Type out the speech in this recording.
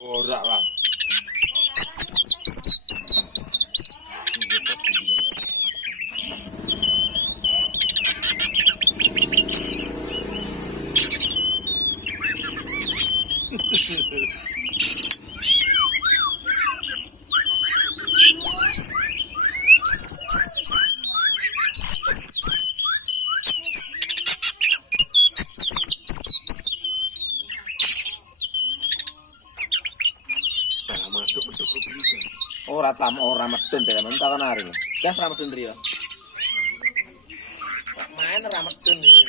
Ora lah. Ora medun deh, men tak kenari. Gas ra medun riyo. Main ra medun iki.